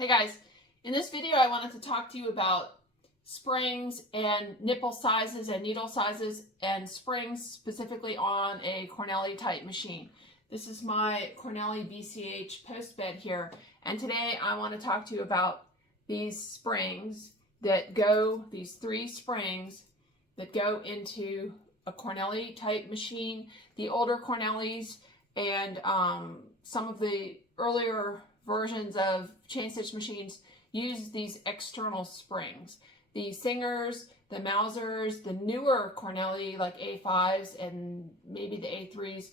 Hey guys, in this video I wanted to talk to you about springs and nipple sizes and needle sizes and springs specifically on a Cornely type machine. This is my Cornely BCH post bed here, and today I want to talk to you about these springs that go, these 3 springs that go into a Cornely type machine. The older Cornelys and some of the earlier versions of chain stitch machines use these external springs. The Singers, the Mausers, the newer Cornely like A5s and maybe the A3s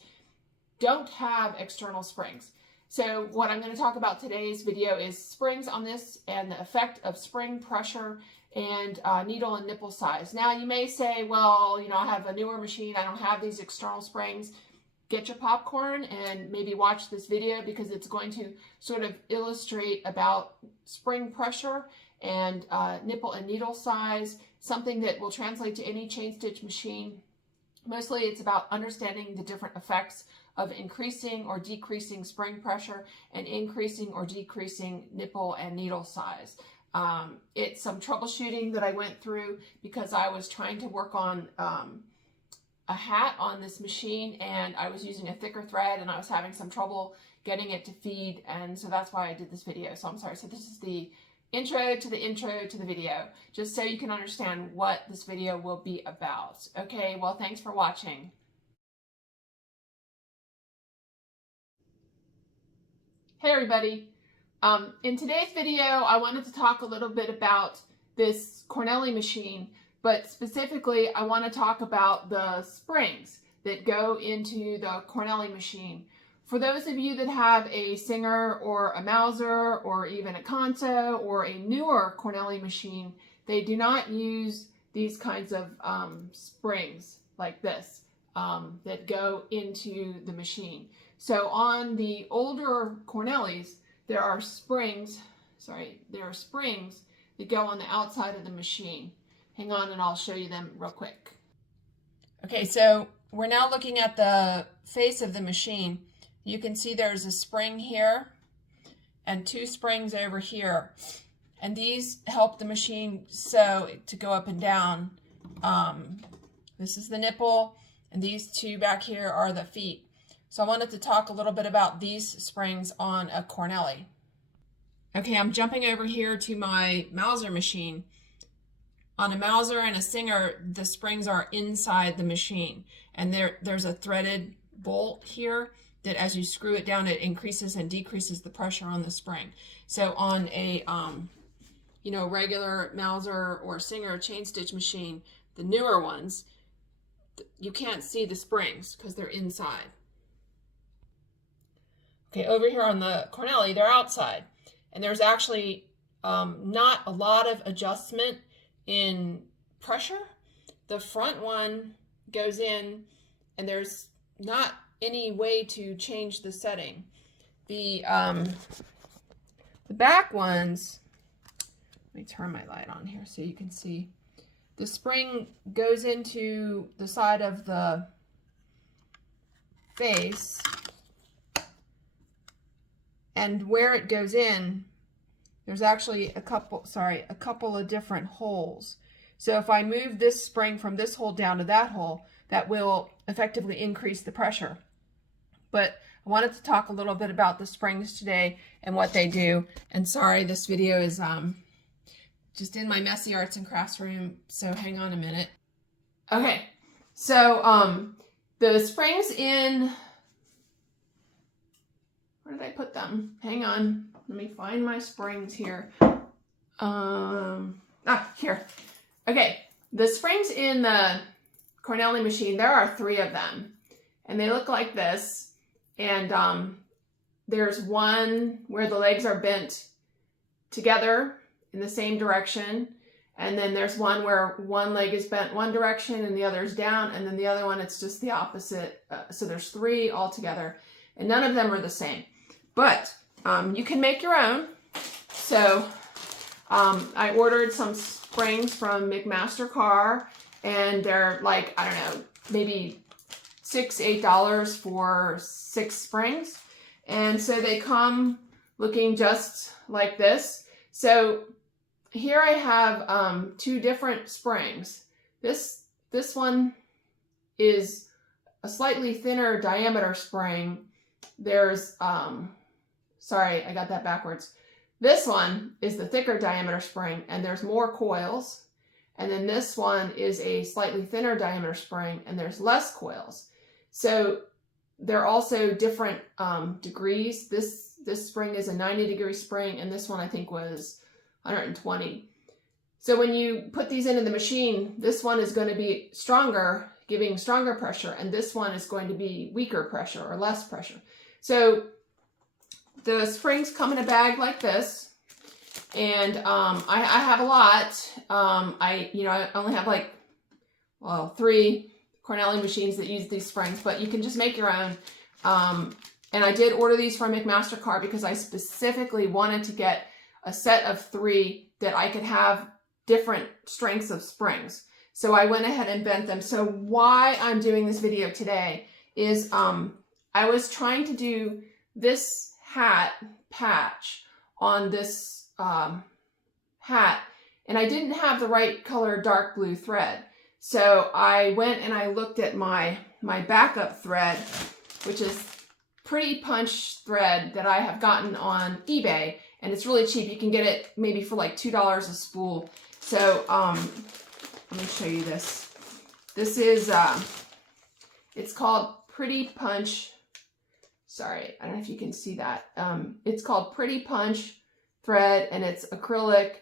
don't have external springs. So what I'm going to talk about today's video is springs on this and the effect of spring pressure and needle and nipple size. Now you may say, well, you know, I have a newer machine, I don't have these external springs. Get your popcorn and maybe watch this video because it's going to sort of illustrate about spring pressure and nipple and needle size, something that will translate to any chain stitch machine. Mostly it's about understanding the different effects of increasing or decreasing spring pressure and increasing or decreasing nipple and needle size. It's some troubleshooting that I went through because I was trying to work on a hat on this machine and I was using a thicker thread and I was having some trouble getting it to feed, and so that's why I did this video. So I'm sorry. So this is the intro to the video, just so you can understand what this video will be about. Okay, well, thanks for watching. Hey everybody. In today's video I wanted to talk a little bit about this Cornely machine, but specifically I want to talk about the springs that go into the Cornely machine. For those of you that have a Singer or a Mauser or even a Kanto or a newer Cornely machine, they do not use these kinds of springs like this that go into the machine. So on the older Cornelys, there are springs that go on the outside of the machine. Hang on and I'll show you them real quick. Okay, so we're now looking at the face of the machine. You can see there's a spring here and 2 springs over here. And these help the machine sew to go up and down. This is the nipple, and these 2 back here are the feet. So I wanted to talk a little bit about these springs on a Cornely. Okay, I'm jumping over here to my Mauser machine. On a Mauser and a Singer, the springs are inside the machine, and there's a threaded bolt here that as you screw it down, it increases and decreases the pressure on the spring. So on a regular Mauser or Singer chain stitch machine, the newer ones, you can't see the springs because they're inside. Okay, over here on the Cornely, they're outside, and there's actually not a lot of adjustment in pressure. The front one goes in and there's not any way to change the setting. The back ones, let me turn my light on here so you can see. The spring goes into the side of the face, and where it goes in, there's actually a couple of different holes. So if I move this spring from this hole down to that hole, that will effectively increase the pressure. But I wanted to talk a little bit about the springs today and what they do. And sorry, this video is just in my messy arts and crafts room, so hang on a minute. Okay, so the springs in, where did I put them? Hang on. Let me find my springs here. Here. Okay, the springs in the Cornely machine, there are 3 of them, and they look like this. And there's one where the legs are bent together in the same direction, and then there's one where one leg is bent one direction and the other is down, and then the other one it's just the opposite. So there's 3 altogether, and none of them are the same. But you can make your own. So I ordered some springs from McMaster-Carr, and they're like, I don't know, maybe $6, $8 for 6 springs. And so they come looking just like this. So here I have two different springs. This one is a slightly thinner diameter spring. There's, sorry, I got that backwards. This one is the thicker diameter spring, and there's more coils. And then this one is a slightly thinner diameter spring, and there's less coils. So they're also different degrees. This spring is a 90-degree spring, and this one I think was 120. So when you put these into the machine, this one is going to be stronger, giving stronger pressure, and this one is going to be weaker pressure or less pressure. So the springs come in a bag like this, and I have a lot. I only have like, well, 3 Cornely machines that use these springs, but you can just make your own. And I did order these from McMaster-Carr because I specifically wanted to get a set of 3 that I could have different strengths of springs. So I went ahead and bent them. So why I'm doing this video today is I was trying to do this hat patch on this hat, and I didn't have the right color dark blue thread. So I went and I looked at my backup thread, which is Pretty Punch thread that I have gotten on eBay, and it's really cheap. You can get it maybe for like $2 a spool. So let me show you this. This is it's called Pretty Punch. Sorry, I don't know if you can see that. It's called Pretty Punch thread, and it's acrylic,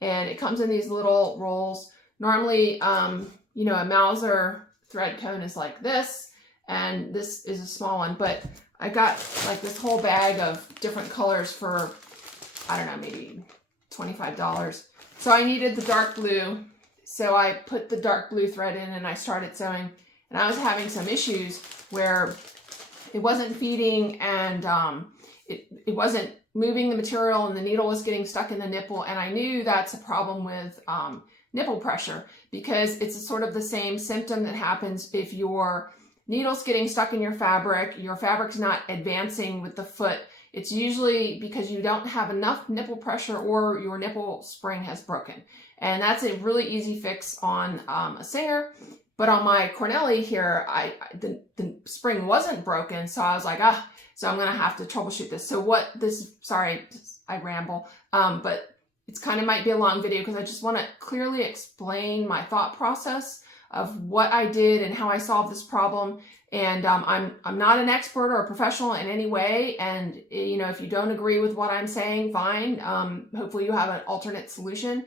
and it comes in these little rolls. Normally, you know, a Mauser thread cone is like this, and this is a small one, but I got like this whole bag of different colors for, I don't know, maybe $25. So I needed the dark blue, so I put the dark blue thread in and I started sewing, and I was having some issues where it wasn't feeding, and it wasn't moving the material, and the needle was getting stuck in the nipple, and I knew that's a problem with nipple pressure, because it's sort of the same symptom that happens if your needle's getting stuck in your fabric's not advancing with the foot. It's usually because you don't have enough nipple pressure or your nipple spring has broken. And that's a really easy fix on a Singer. But on my Cornely here, the spring wasn't broken, so I was like, so I'm gonna have to troubleshoot this. So sorry, I ramble, but it's kind of might be a long video because I just want to clearly explain my thought process of what I did and how I solved this problem. And I'm not an expert or a professional in any way. And you know, if you don't agree with what I'm saying, fine. Hopefully you have an alternate solution.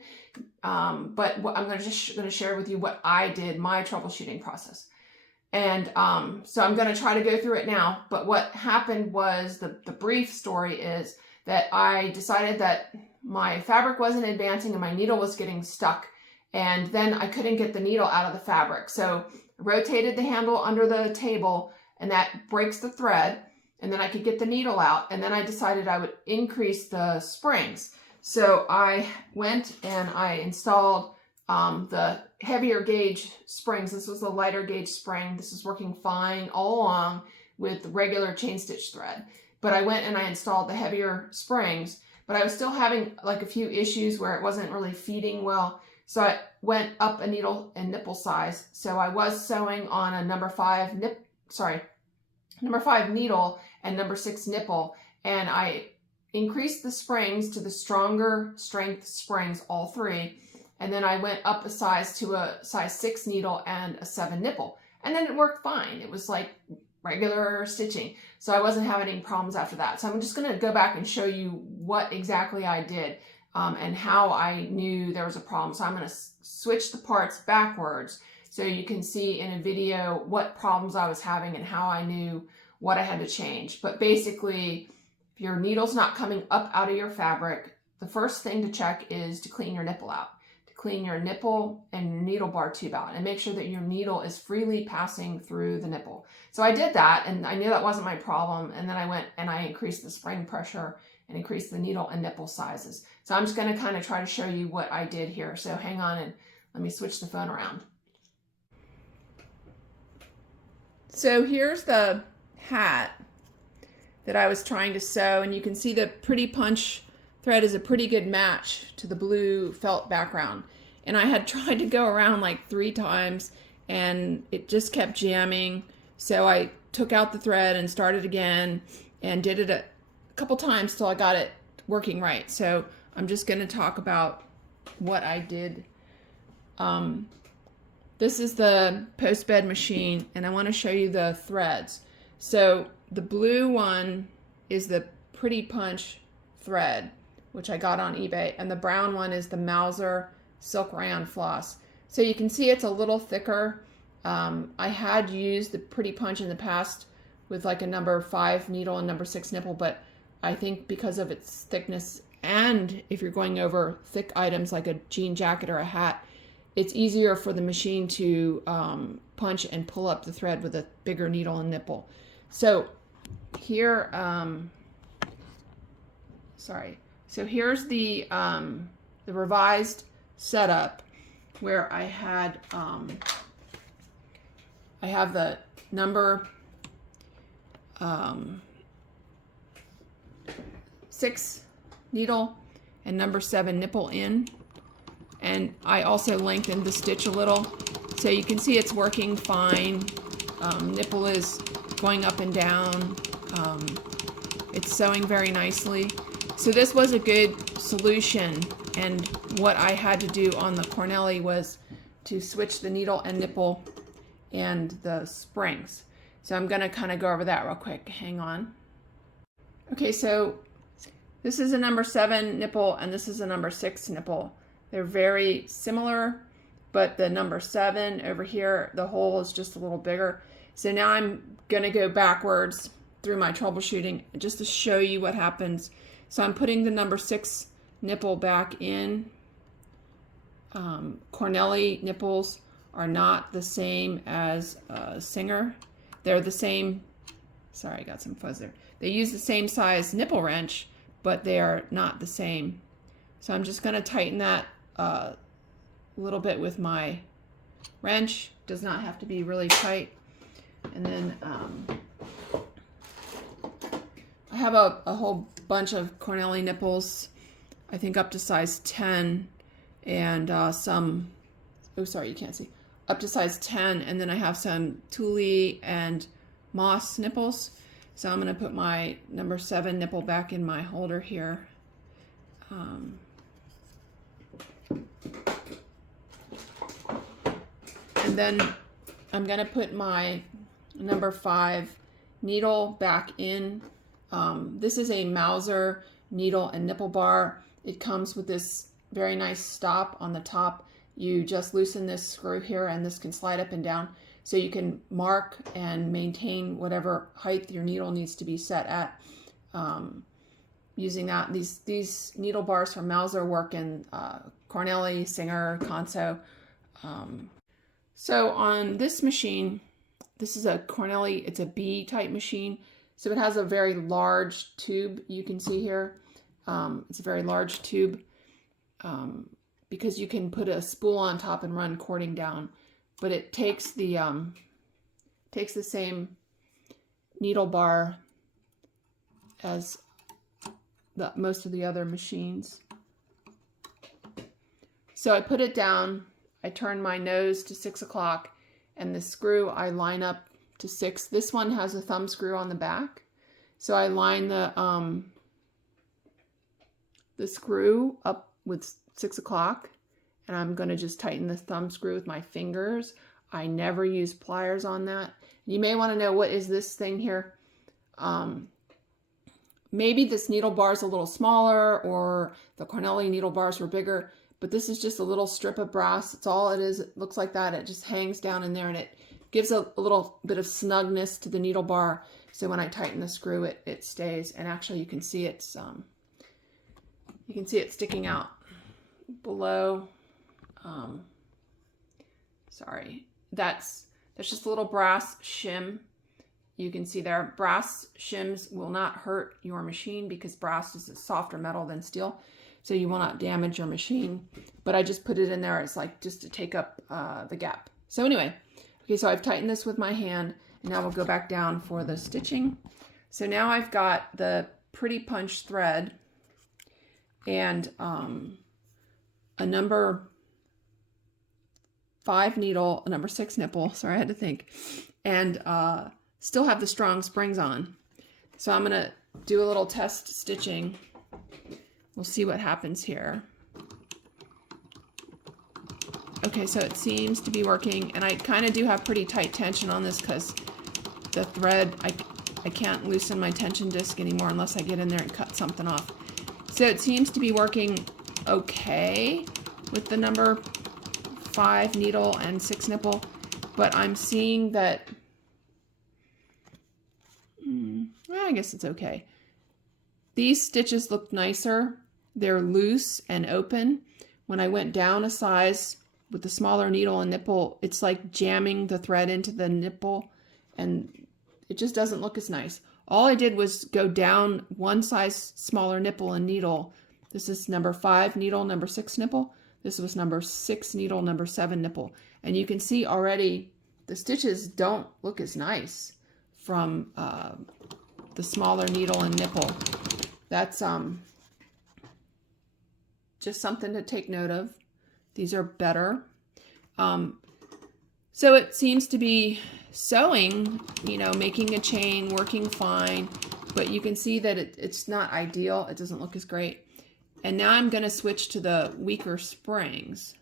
But I'm going to share with you what I did, my troubleshooting process. And so I'm going to try to go through it now. But what happened was, the brief story is that I decided that my fabric wasn't advancing and my needle was getting stuck. And then I couldn't get the needle out of the fabric. So I rotated the handle under the table, and that breaks the thread. And then I could get the needle out. And then I decided I would increase the springs. So I went and I installed the heavier gauge springs. This was the lighter gauge spring. This is working fine all along with regular chain stitch thread. But I went and I installed the heavier springs, but I was still having like a few issues where it wasn't really feeding well. So I went up a needle and nipple size. So I was sewing on a number 5 needle and number 6 nipple, and I increased the springs to the stronger strength springs, all 3. And then I went up a size to a size 6 needle and a 7 nipple. And then it worked fine. It was like regular stitching. So I wasn't having any problems after that. So I'm just going to go back and show you what exactly I did and how I knew there was a problem. So I'm going to switch the parts backwards so you can see in a video what problems I was having and how I knew what I had to change. But basically, if your needle's not coming up out of your fabric, the first thing to check is to clean your nipple out. Clean your nipple and needle bar tube out and make sure that your needle is freely passing through the nipple. So I did that, and I knew that wasn't my problem. And then I went and I increased the spring pressure and increased the needle and nipple sizes. So I'm just going to kind of try to show you what I did here. So hang on and let me switch the phone around. So here's the hat, that I was trying to sew, and you can see the pretty punch thread is a pretty good match to the blue felt background. And I had tried to go around like 3 times and it just kept jamming. So I took out the thread and started again and did it a couple times till I got it working right. So I'm just going to talk about what I did. This is the post bed machine, and I want to show you the threads. So the blue one is the Pretty Punch thread, which I got on eBay, and the brown one is the Mauser silk rayon floss. So you can see it's a little thicker. I had used the Pretty Punch in the past with like a number 5 needle and number 6 nipple, but I think because of its thickness, and if you're going over thick items like a jean jacket or a hat, it's easier for the machine to punch and pull up the thread with a bigger needle and nipple. So here, so here's the revised setup where I had I have the number 6 needle and number 7 nipple in, and I also lengthened the stitch a little, so you can see it's working fine. Nipple is going up and down. It's sewing very nicely. So this was a good solution, and what I had to do on the Cornely was to switch the needle and nipple and the springs. So I'm going to kind of go over that real quick. Hang on. Okay, so this is a number 7 nipple and this is a number 6 nipple. They're very similar, but the number 7 over here, the hole is just a little bigger. So now I'm going to go backwards through my troubleshooting just to show you what happens. So I'm putting the number 6 nipple back in. Cornely nipples are not the same as Singer. They're the same, sorry, I got some fuzz there. They use the same size nipple wrench, but they are not the same. So I'm just going to tighten that a little bit with my wrench. Does not have to be really tight. And then I have a whole bunch of Cornely nipples, I think up to size 10, and some, oh sorry, you can't see, up to size 10, and then I have some Thule and Moss nipples. So I'm going to put my number 7 nipple back in my holder here. And then I'm going to put my number 5 needle back in. This is a Mauser needle and nipple bar. It comes with this very nice stop on the top. You just loosen this screw here and this can slide up and down. So you can mark and maintain whatever height your needle needs to be set at using that. These needle bars from Mauser work in Cornely, Singer, Conso. So on this machine, this is a Cornely, it's a B type machine. So it has a very large tube, you can see here. It's a very large tube because you can put a spool on top and run cording down. But it takes the same needle bar as most of the other machines. So I put it down, I turn my nose to 6 o'clock, and the screw I line up to 6. This one has a thumb screw on the back. So I line the screw up with 6 o'clock, and I'm going to just tighten the thumb screw with my fingers. I never use pliers on that. You may want to know, what is this thing here? Maybe this needle bar is a little smaller, or the Cornely needle bars were bigger, but this is just a little strip of brass. That's all it is. It looks like that. It just hangs down in there, and it gives a little bit of snugness to the needle bar. So when I tighten the screw, it stays. And actually, you can see it's sticking out below. Sorry, that's just a little brass shim. You can see there, brass shims will not hurt your machine because brass is a softer metal than steel, so you will not damage your machine. But I just put it in there as like just to take up the gap. So anyway, okay, so I've tightened this with my hand, and now we'll go back down for the stitching. So now I've got the pretty punch thread and a number 5 needle, a number 6 nipple, sorry I had to think, and still have the strong springs on. So I'm gonna do a little test stitching. We'll see what happens here. Okay, so it seems to be working, and I kind of do have pretty tight tension on this because the thread, I can't loosen my tension disc anymore unless I get in there and cut something off. So it seems to be working okay with the number 5 needle and 6 nipple, but I'm seeing that, well, I guess it's okay. These stitches look nicer. They're loose and open. When I went down a size with the smaller needle and nipple, it's like jamming the thread into the nipple, and it just doesn't look as nice. All I did was go down one size smaller nipple and needle. This is number 5 needle, number 6 nipple. This was number 6 needle, number 7 nipple. And you can see already the stitches don't look as nice from the smaller needle and nipple. That's just something to take note of. These are better. So it seems to be sewing, you know, making a chain, working fine, but you can see that it's not ideal. It doesn't look as great. And now I'm going to switch to the weaker springs,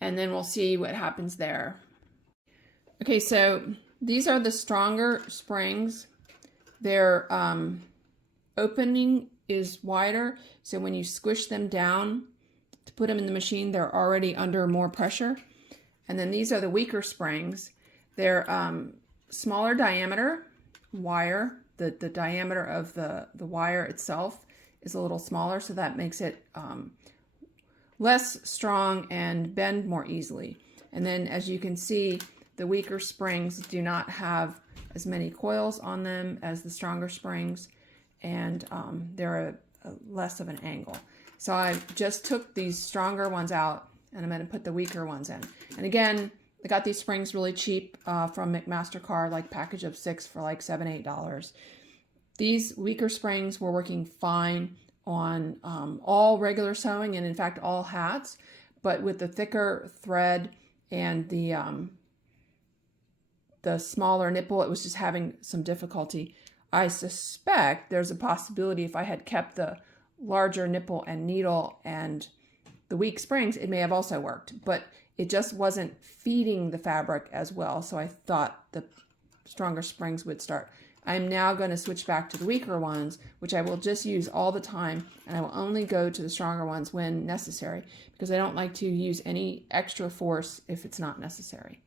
and then we'll see what happens there. Okay, so these are the stronger springs. Their opening is wider, so when you squish them down to put them in the machine, they're already under more pressure. And then these are the weaker springs. They're smaller diameter wire. The diameter of the wire itself is a little smaller, so that makes it less strong and bend more easily. And then as you can see, the weaker springs do not have as many coils on them as the stronger springs, and they're a less of an angle. So I just took these stronger ones out, and I'm going to put the weaker ones in. And again, I got these springs really cheap from McMaster-Carr, like package of 6 for like $7, $8. These weaker springs were working fine on all regular sewing, and in fact all hats, but with the thicker thread and the smaller nipple, it was just having some difficulty. I suspect there's a possibility if I had kept the larger nipple and needle and the weak springs, it may have also worked, but it just wasn't feeding the fabric as well, so I thought the stronger springs would start. I'm now going to switch back to the weaker ones, which I will just use all the time, and I will only go to the stronger ones when necessary, because I don't like to use any extra force if it's not necessary.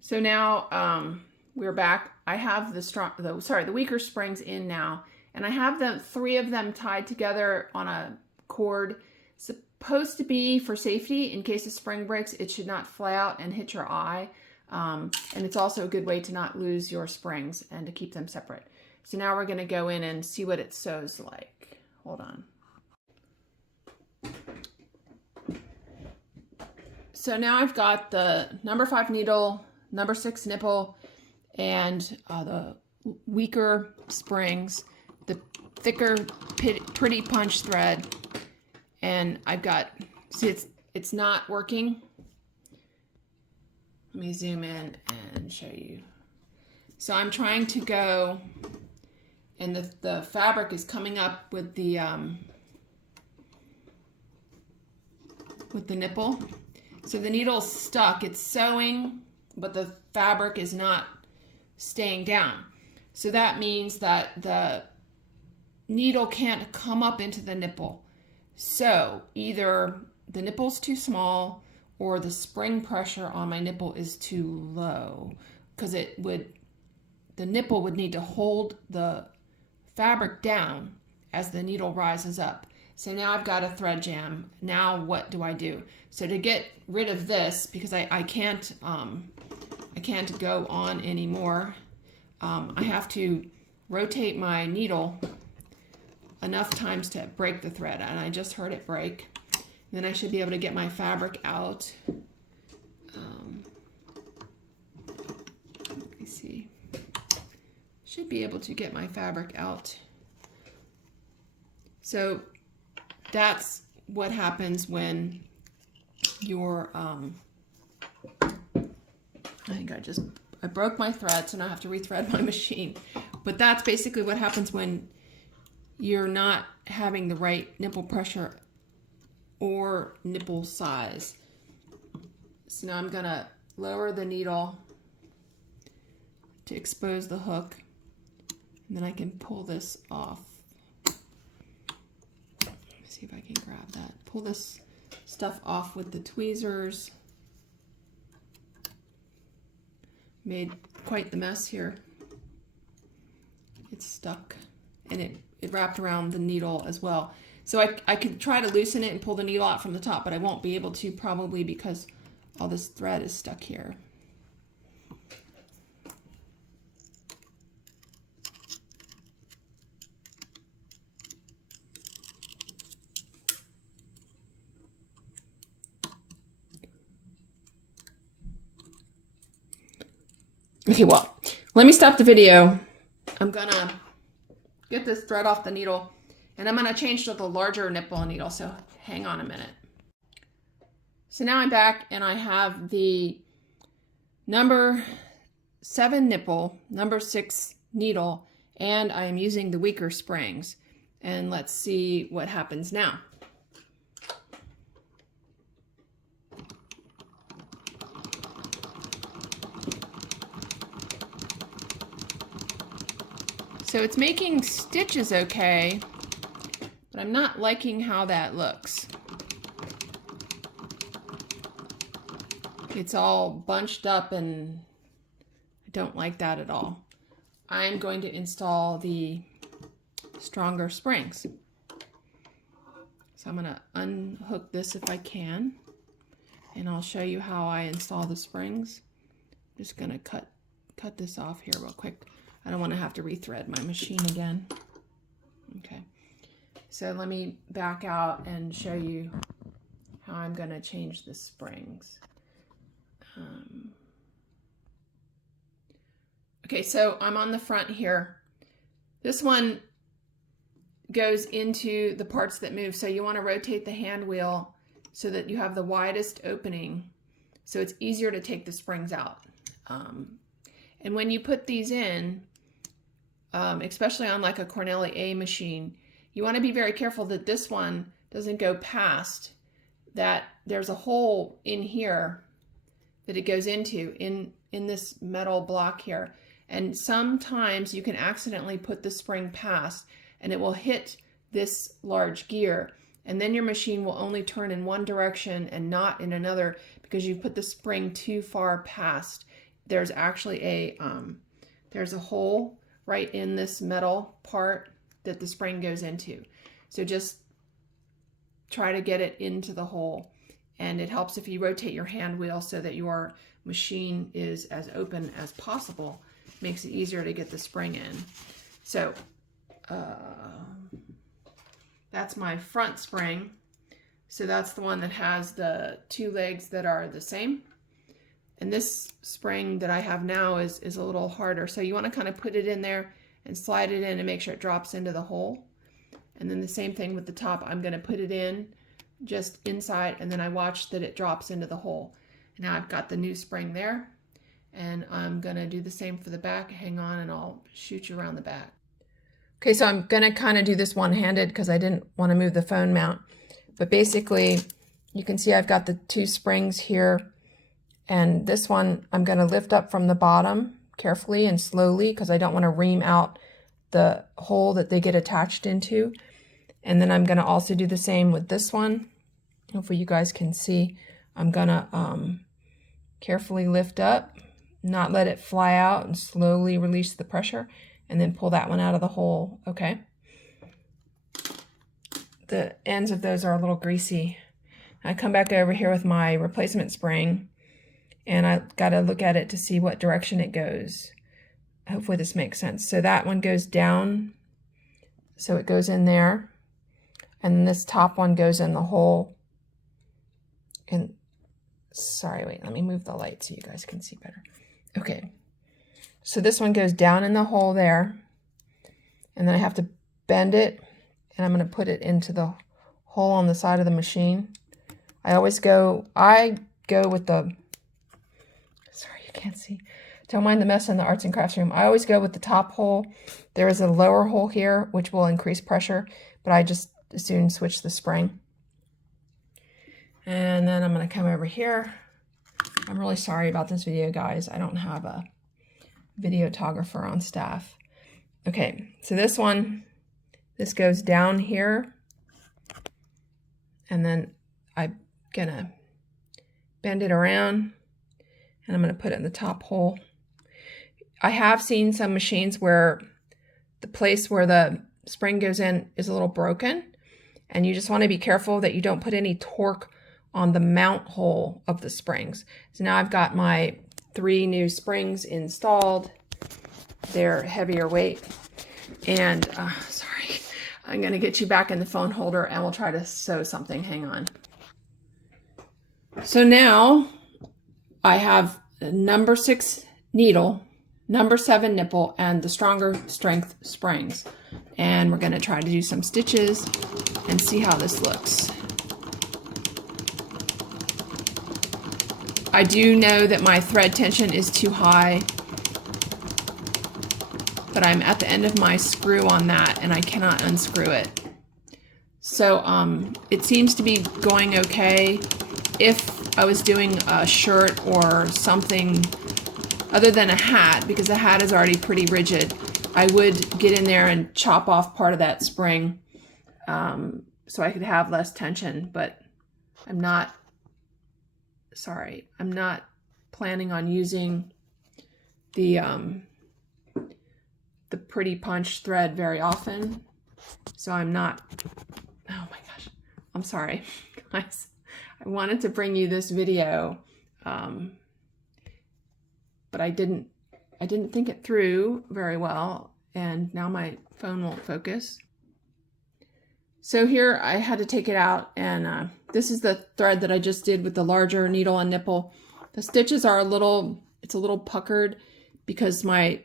So now we're back. I have the weaker springs in now, and I have 3 of them tied together on a cord. Supposed to be for safety in case the spring breaks. It should not fly out and hit your eye. And it's also a good way to not lose your springs and to keep them separate. So now we're going to go in and see what it sews like. Hold on. So now I've got the number 5 needle, number 6 nipple, and the weaker springs, the thicker pretty punch thread, and I've got, see, it's not working. Let me zoom in and show you. So I'm trying to go, and the fabric is coming up with the nipple. So the needle's stuck. It's sewing, but the fabric is not staying down. So that means that the needle can't come up into the nipple. So either the nipple's too small or the spring pressure on my nipple is too low, because the nipple would need to hold the fabric down as the needle rises up. So now I've got a thread jam. Now what do I do? So to get rid of this, because I can't go on anymore, I have to rotate my needle enough times to break the thread, and I just heard it break. Then I should be able to get my fabric out. Let me see. should be able to get my fabric out. So that's what happens when your, I think I broke my thread, so now I have to rethread my machine. But that's basically what happens when you're not having the right nipple pressure or nipple size. So now I'm gonna lower the needle to expose the hook, and then I can pull this off. Let me see if I can grab that. Pull this stuff off with the tweezers. Made quite the mess here. It's stuck, and it wrapped around the needle as well. So I could try to loosen it and pull the needle out from the top, but I won't be able to, probably because all this thread is stuck here. Okay, well, let me stop the video. I'm gonna get this thread off the needle, and I'm gonna change to the larger nipple needle, so hang on a minute. So now I'm back, and I have the number 7 nipple, number 6 needle, and I am using the weaker springs. And let's see what happens now. So it's making stitches okay, but I'm not liking how that looks. It's all bunched up, and I don't like that at all. I'm going to install the stronger springs. So I'm going to unhook this if I can, and I'll show you how I install the springs. I'm just going to cut this off here real quick. I don't want to have to rethread my machine again. Okay, so let me back out and show you how I'm going to change the springs. Okay, so I'm on the front here. This one goes into the parts that move, so you want to rotate the hand wheel so that you have the widest opening, so it's easier to take the springs out. And when you put these in, especially on like a Cornely A machine, you want to be very careful that this one doesn't go past, that there's a hole in here that it goes into in this metal block here. And sometimes you can accidentally put the spring past, and it will hit this large gear, and then your machine will only turn in one direction and not in another because you put the spring too far past. There's actually there's a hole right in this metal part that the spring goes into. So just try to get it into the hole, and it helps if you rotate your hand wheel so that your machine is as open as possible. Makes it easier to get the spring in. So that's my front spring. So that's the one that has the 2 legs that are the same. And this spring that I have now is a little harder. So you want to kind of put it in there and slide it in and make sure it drops into the hole. And then the same thing with the top. I'm going to put it in just inside, and then I watch that it drops into the hole. Now I've got the new spring there, and I'm going to do the same for the back. Hang on, and I'll shoot you around the back. Okay, so I'm going to kind of do this one-handed because I didn't want to move the phone mount. But basically, you can see I've got the 2 springs here. And this one, I'm going to lift up from the bottom carefully and slowly because I don't want to ream out the hole that they get attached into. And then I'm going to also do the same with this one. Hopefully you guys can see. I'm going to carefully lift up, not let it fly out, and slowly release the pressure, and then pull that one out of the hole. Okay. The ends of those are a little greasy. I come back over here with my replacement spring, and I got to look at it to see what direction it goes. Hopefully this makes sense. So that one goes down, so it goes in there, and this top one goes in the hole. And sorry, wait, let me move the light so you guys can see better. Okay, So this one goes down in the hole there, and then I have to bend it, and I'm going to put it into the hole on the side of the machine. I go with the, sorry, you can't see. Don't mind the mess in the arts and crafts room. I always go with the top hole. There is a lower hole here, which will increase pressure, but I just as soon switch the spring. And then I'm going to come over here. I'm really sorry about this video, guys. I don't have a videographer on staff. Okay, so this goes down here, and then I'm gonna bend it around, and I'm gonna put it in the top hole. I have seen some machines where the place where the spring goes in is a little broken, and you just want to be careful that you don't put any torque on the mount hole of the springs. So now I've got my 3 new springs installed. They're heavier weight, and sorry, I'm gonna get you back in the phone holder and we'll try to sew something. Hang on. So now I have a number 6 needle, number 7 nipple, and the stronger strength springs, and we're gonna try to do some stitches and see how this looks. I do know that my thread tension is too high, but I'm at the end of my screw on that and I cannot unscrew it. So it seems to be going okay. If I was doing a shirt or something other than a hat, because the hat is already pretty rigid, I would get in there and chop off part of that spring so I could have less tension, but I'm not planning on using the pretty punch thread very often, so I'm not, oh my gosh, I'm sorry guys. I wanted to bring you this video, but I didn't think it through very well, and now my phone won't focus. So here I had to take it out, and this is the thread that I just did with the larger needle and nipple. The stitches are it's a little puckered because my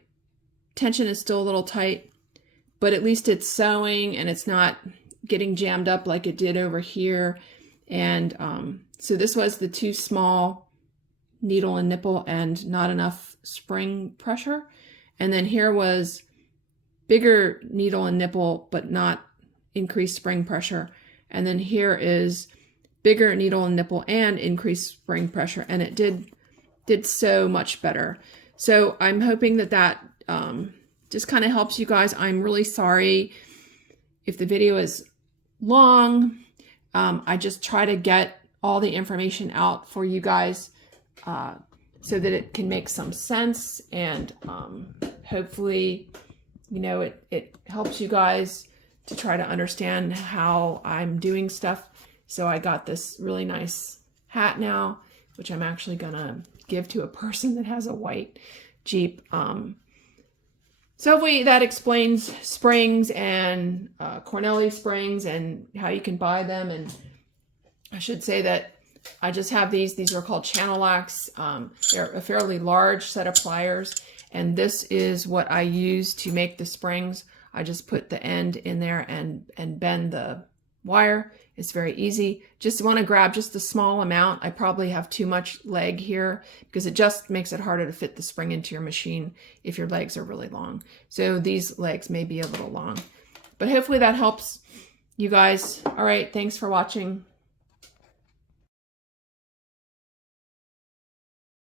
tension is still a little tight, but at least it's sewing and it's not getting jammed up like it did over here. And so this was the too small needle and nipple and not enough spring pressure. And then here was bigger needle and nipple, but not increased spring pressure. And then here is bigger needle and nipple and increased spring pressure. And it did so much better. So I'm hoping that just kind of helps you guys. I'm really sorry if the video is long. I just try to get all the information out for you guys so that it can make some sense, and hopefully, you know, it helps you guys to try to understand how I'm doing stuff. So I got this really nice hat now, which I'm actually gonna give to a person that has a white Jeep. So hopefully that explains springs and Cornely springs and how you can buy them. And I should say that I just have these are called channel locks. They're a fairly large set of pliers, and this is what I use to make the springs. I just put the end in there and bend the wire. It's very easy. Just want to grab just a small amount. I probably have too much leg here because it just makes it harder to fit the spring into your machine if your legs are really long. So these legs may be a little long, but hopefully that helps you guys. All right, thanks for watching.